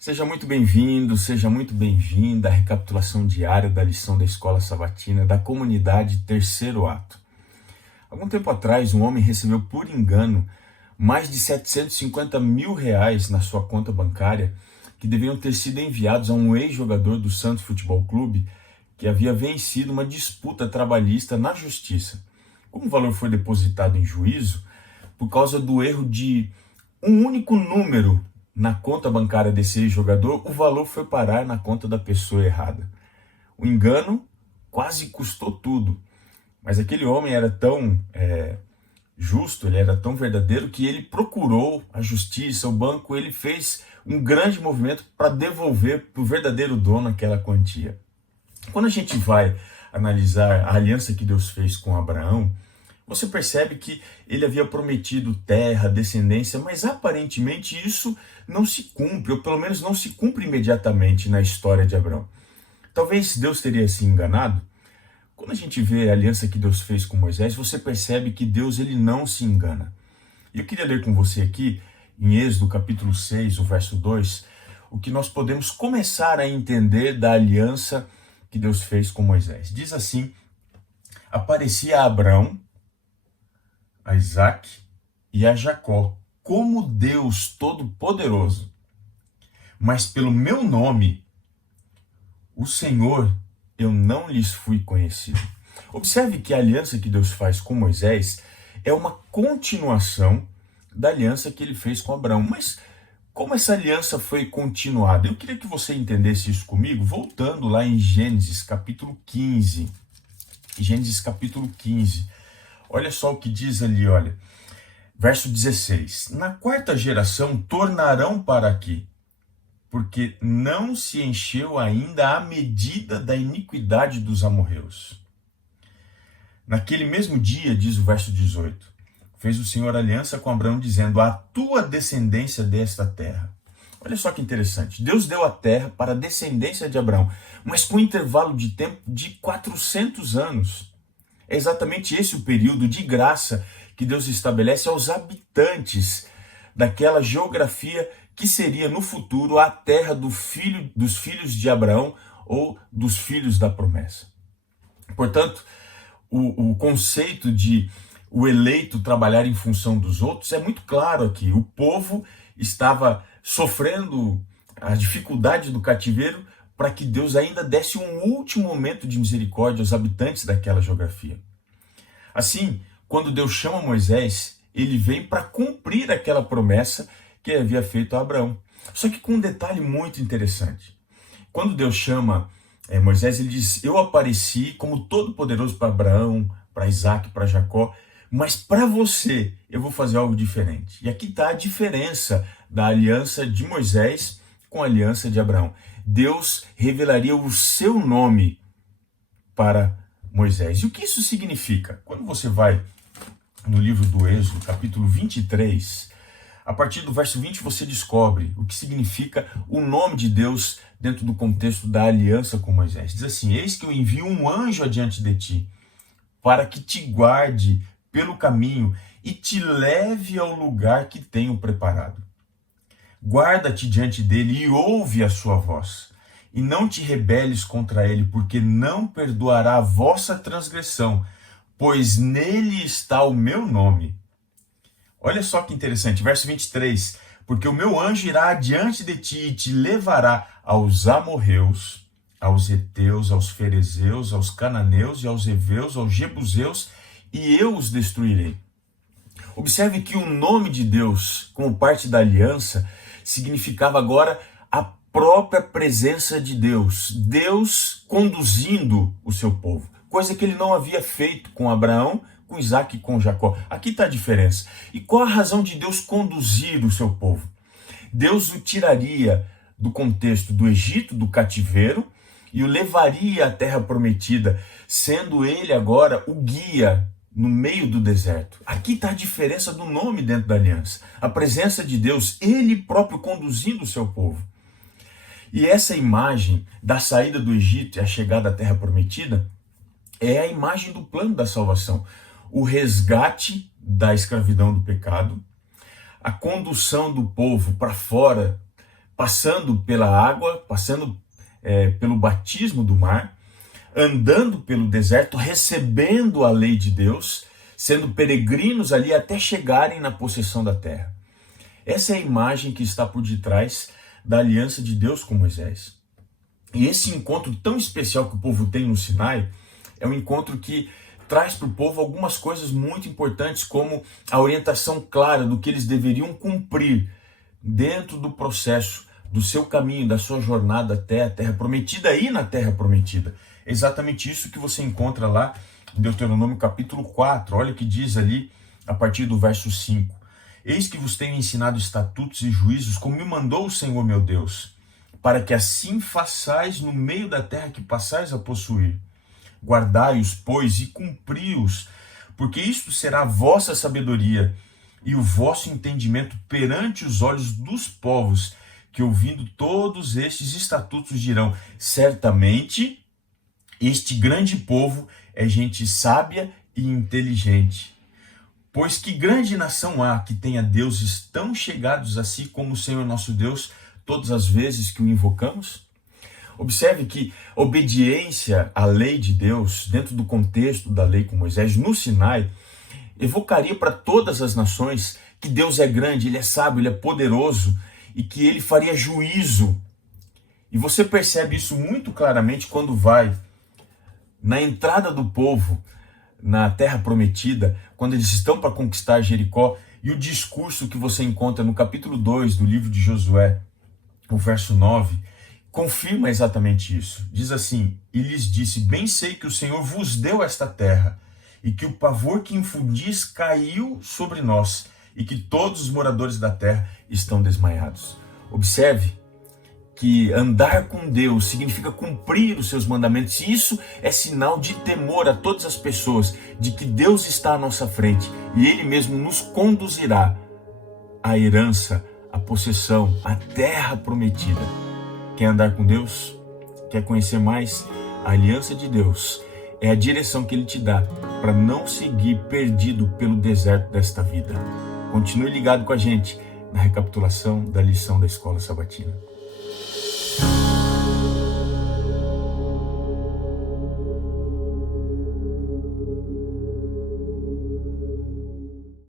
Seja muito bem-vindo, seja muito bem-vinda à recapitulação diária da lição da Escola Sabatina da comunidade Terceiro Ato. Algum tempo atrás, um homem recebeu por engano mais de 750 mil reais na sua conta bancária que deveriam ter sido enviados a um ex-jogador do Santos Futebol Clube que havia vencido uma disputa trabalhista na justiça. Como o valor foi depositado em juízo, por causa do erro de um único número na conta bancária desse ex-jogador, o valor foi parar na conta da pessoa errada. O engano quase custou tudo, mas aquele homem era tão justo, ele era tão verdadeiro que ele procurou a justiça, o banco, ele fez um grande movimento para devolver para o verdadeiro dono aquela quantia. Quando a gente vai analisar a aliança que Deus fez com Abraão, você percebe que ele havia prometido terra, descendência, mas aparentemente isso não se cumpre, ou pelo menos não se cumpre imediatamente na história de Abraão. Talvez Deus teria se enganado. Quando a gente vê a aliança que Deus fez com Moisés, você percebe que Deus ele não se engana. E eu queria ler com você aqui, em Êxodo capítulo 6, o verso 2, o que nós podemos começar a entender da aliança que Deus fez com Moisés. Diz assim: aparecia a Abraão, a Isaac e a Jacó como Deus Todo-Poderoso, mas pelo meu nome, o Senhor, eu não lhes fui conhecido. Observe que a aliança que Deus faz com Moisés é uma continuação da aliança que ele fez com Abraão. Mas como essa aliança foi continuada? Eu queria que você entendesse isso comigo, voltando lá em Gênesis capítulo 15. Gênesis capítulo 15. Olha só o que diz ali, olha. Verso 16. Na quarta geração tornarão para aqui, porque não se encheu ainda a medida da iniquidade dos amorreus. Naquele mesmo dia, diz o verso 18, fez o Senhor aliança com Abraão, dizendo: a tua descendência desta terra. Olha só que interessante. Deus deu a terra para a descendência de Abraão, mas com um intervalo de tempo de 400 anos. É exatamente esse o período de graça que Deus estabelece aos habitantes daquela geografia que seria no futuro a terra dos filhos de Abraão ou dos filhos da promessa. Portanto, o conceito de o eleito trabalhar em função dos outros é muito claro aqui. O povo estava sofrendo a dificuldade do cativeiro para que Deus ainda desse um último momento de misericórdia aos habitantes daquela geografia. Assim, quando Deus chama Moisés, ele vem para cumprir aquela promessa que ele havia feito a Abraão. Só que com um detalhe muito interessante. Quando Deus chama Moisés, ele diz: eu apareci como todo-poderoso para Abraão, para Isaac, para Jacó, mas para você eu vou fazer algo diferente. E aqui está a diferença da aliança de Moisés com a aliança de Abraão. Deus revelaria o seu nome para Moisés. E o que isso significa? Quando você vai no livro do Êxodo, capítulo 23, a partir do verso 20 você descobre o que significa o nome de Deus dentro do contexto da aliança com Moisés. Diz assim: eis que eu envio um anjo adiante de ti, para que te guarde pelo caminho e te leve ao lugar que tenho preparado. Guarda-te diante dele e ouve a sua voz, e não te rebeles contra ele, porque não perdoará a vossa transgressão, pois nele está o meu nome. Olha só que interessante, verso 23. Porque o meu anjo irá adiante de ti e te levará aos amorreus, aos heteus, aos ferezeus, aos cananeus e aos heveus, aos jebuseus, e eu os destruirei. Observe que o nome de Deus, como parte da aliança, significava agora a própria presença de Deus. Deus conduzindo o seu povo, coisa que ele não havia feito com Abraão, com Isaac e com Jacó. Aqui está a diferença. E qual a razão de Deus conduzir o seu povo? Deus o tiraria do contexto do Egito, do cativeiro, e o levaria à terra prometida, sendo ele agora o guia no meio do deserto. Aqui está a diferença do nome dentro da aliança. A presença de Deus, ele próprio conduzindo o seu povo. E essa imagem da saída do Egito e a chegada à terra prometida é a imagem do plano da salvação. O resgate da escravidão do pecado, a condução do povo para fora passando pela água, passando pelo batismo do mar, andando pelo deserto, recebendo a lei de Deus, sendo peregrinos ali até chegarem na possessão da terra. Essa é a imagem que está por detrás da aliança de Deus com Moisés. E esse encontro tão especial que o povo tem no Sinai é um encontro que traz para o povo algumas coisas muito importantes, como a orientação clara do que eles deveriam cumprir dentro do processo do seu caminho, da sua jornada até a Terra Prometida e na Terra Prometida. É exatamente isso que você encontra lá em Deuteronômio capítulo 4. Olha o que diz ali a partir do verso 5. Eis que vos tenho ensinado estatutos e juízos, como me mandou o Senhor meu Deus, para que assim façais no meio da terra que passais a possuir. Guardai-os, pois, e cumpri-os, porque isto será a vossa sabedoria e o vosso entendimento perante os olhos dos povos, que ouvindo todos estes estatutos dirão, certamente este grande povo é gente sábia e inteligente. Pois que grande nação há que tenha deuses tão chegados a si como o Senhor nosso Deus, todas as vezes que o invocamos? Observe que obediência à lei de Deus, dentro do contexto da lei com Moisés, no Sinai, evocaria para todas as nações que Deus é grande, Ele é sábio, Ele é poderoso e que Ele faria juízo. E você percebe isso muito claramente quando vai na entrada do povo na Terra Prometida, quando eles estão para conquistar Jericó, e o discurso que você encontra no capítulo 2 do livro de Josué, o verso 9, confirma exatamente isso. Diz assim, e lhes disse, bem sei que o Senhor vos deu esta terra, e que o pavor que infundis caiu sobre nós, e que todos os moradores da terra estão desmaiados. Observe que andar com Deus significa cumprir os seus mandamentos, e isso é sinal de temor a todas as pessoas, de que Deus está à nossa frente, e Ele mesmo nos conduzirá à herança, à possessão, à terra prometida. Quer andar com Deus? Quer conhecer mais a aliança de Deus? É a direção que Ele te dá para não seguir perdido pelo deserto desta vida. Continue ligado com a gente na recapitulação da lição da Escola Sabatina.